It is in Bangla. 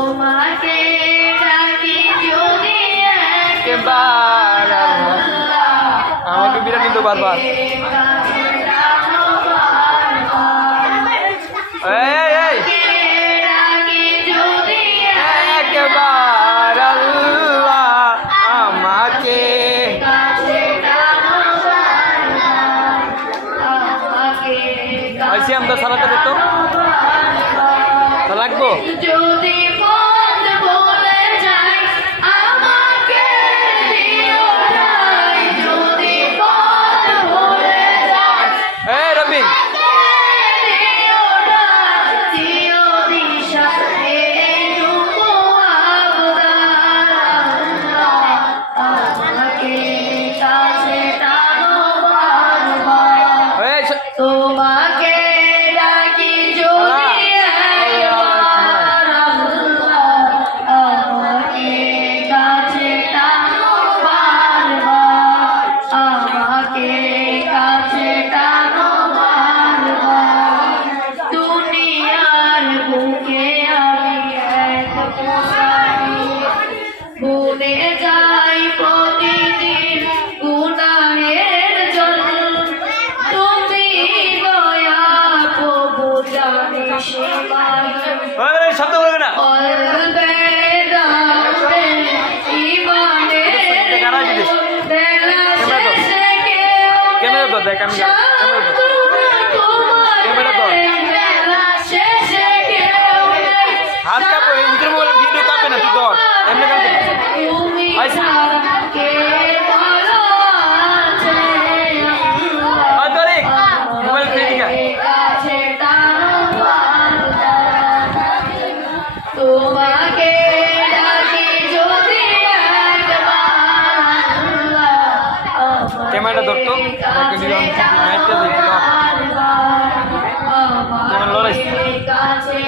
তোমাকে ডাকি যদি একবার আমাকে বিরিয়ানি তো বারবার একবার আল্লাহ আমাকে আইসি আমরা সালাতে করতো লাগবো যদি পথ বলে যাই আমাকে দিও ঠাই যদি পথ বলে যাই এই রবি দিও ঠাই দিও দিশা এইটুকু আবদার আমাকে কাছে টানো বারবার তোমাকে ডাকি যদি ভুলে যাই প্রতিদিন গুনাহের জল তুমি দয়া প্রভু জানি সেবাই শব্দ করবে না ক্যামেরা তো দেখ আমি ক্যামেরা তো হাত কাপড় উঠে বলে ভিডিও কাঁপবে না তুই তো এমনি কাঁপবে মোবাইল ফেলে তোমাকে ডাকি যদি ক্যামেরাটা ধরতো নাইটটা দেখি কাছে